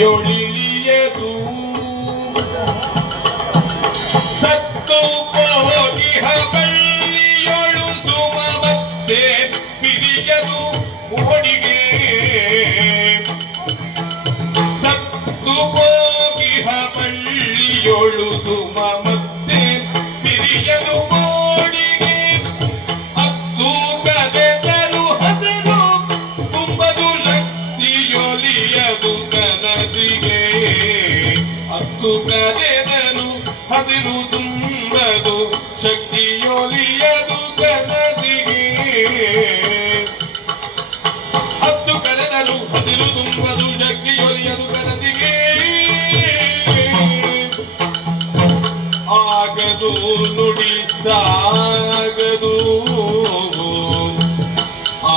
ಶಕ್ತಿಯೊಳಿಯದು ಸತ್ತು ಹೋಗಿಹ ಬಳ್ಳಿಯೊಳು ಸುಮ ಮತ್ತೆ ಬಿರಿಯದು ಓಡಿಗೆ ಸತ್ತು ಹೋಗಿಹ ಬಳ್ಳಿಯೊಳು ಸುಮ ಮತ್ತೆ ಬಿರಿಯದು ಓಡಿಗೆ ಹತ್ತು ಕದೆದರು ಹದರು ತುಂಬದು ಶಕ್ತಿಯೊಲಿಯದು ಕನಸಿಗೆ ಹತ್ತು ಕದೆದರು ಹದಿರು ತುಂಬದು ಶಕ್ತಿಯೊಲಿಯದು ಕನಸಿಗೆ ಹತ್ತು ಕರೆದರು ಹದಿರು ತುಂಬದು ಶಕ್ತಿಯೊಲಿಯದು ಕನಸಿಗೆ ಆಗದು ನುಡಿ ಸಾಗದು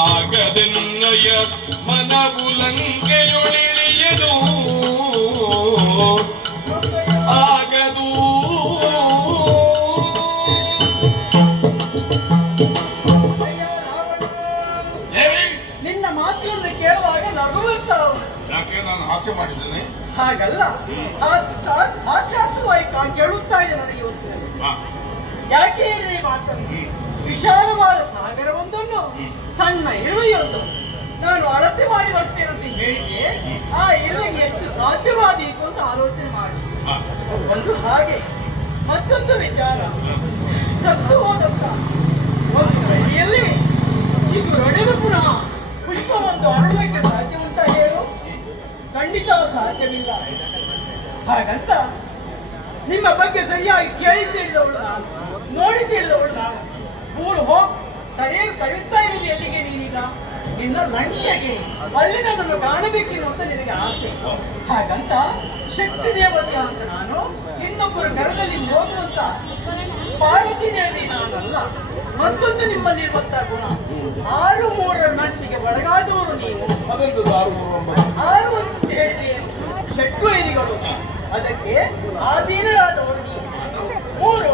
ಆಗದೆನ್ನಯ ಮನವು ಲಂಕೆಯೊಳಿಳಿಯದು ಆಗದು ನಿನ್ನ ಮಾತನ್ನು ಕೇಳುವಾಗ ನಗು ಬರ್ತಾವ. ಯಾಕೆ ನಾನು ಹಾಸ್ಯ ಮಾಡಿದ್ದೇನೆ? ಹಾಗಲ್ಲ, ಹಾಸ್ಯಾತ್ಮಕವಾಗಿ ಕೇಳುತ್ತಾ ಇದೆ ನನಗೆ ಇವತ್ತು. ಯಾಕೆ ಹೇಳಿದೆ ಈ ಮಾತನ್ನು? ವಿಶಾಲವಾದ ಸಾಗರವೊಂದನ್ನು ಸಣ್ಣ ಇರುವೆಯೊಂದು ನಾನು ಅಳತೆ ಮಾಡಿ ಬರ್ತೇನೆ ಅಂತ ಹೇಳಿದೆ. ಆ ಇರುವೆಗೆ ಎಷ್ಟು ಸಾಧ್ಯವಾದೀತು ಅಂತ ಆಲೋಚನೆ ಮಾಡಿ ಒಂದು ಹಾಗೆ ಮತ್ತೊಂದು ವಿಚಾರ. ಸತ್ತು ಹೋದಂತ ಒಂದು ಗಡಿಯಲ್ಲಿ ಚಿಗುರೊಡೆದು ಪುನಃ ಪುಷ್ಪವೊಂದು ಅರಳಕ್ಕೆ ಸಾಧ್ಯ ಉಂಟ ಹೇಳು? ಖಂಡಿತ ಸಾಧ್ಯವಿಲ್ಲ. ಹಾಗಂತ ನಿಮ್ಮ ಬಗ್ಗೆ ಸರಿಯಾಗಿ ಕೇಳಿ ತಿಳಿದವಳು ನಾನು, ನೋಡಿ ತಿಳಿದವಳು ನಾನು. ಮೂರು ಹೋಗಿ ಕರೆಯುತ್ತಾ ಇರಲಿ ಎಲ್ಲಿಗೆ ನೀನೀಗ? ನಿನ್ನ ಲಂಕೆಗೆ ಅಲ್ಲಿ ನನ್ನನ್ನು ಕಾಣಬೇಕಿರು ಅಂತ ನಿನಗೆ ಆಸೆ. ಹಾಗಂತ ಶಕ್ತಿ ದೇವತೆ ಅಂತ ನಾನು ಇನ್ನೊಬ್ಬರ ಕರದಲ್ಲಿ ಹೋಗುವಂತ ಪಾರ್ವತಿ ದೇವಿ ನಾನಲ್ಲ. ಮತ್ತೊಂದು ನಿಮ್ಮಲ್ಲಿರುವಂತ ಗುಣ 6-3 ನಂಟಿಗೆ ಒಳಗಾದವರು ನೀವು. ಆರು ಅಂತ ಹೇಳಿದ್ರೆ ಷಡ್ಡು ಏರಿಗಳು, ಅದಕ್ಕೆ ಆಧೀನರಾದವರು ನೀವು. 3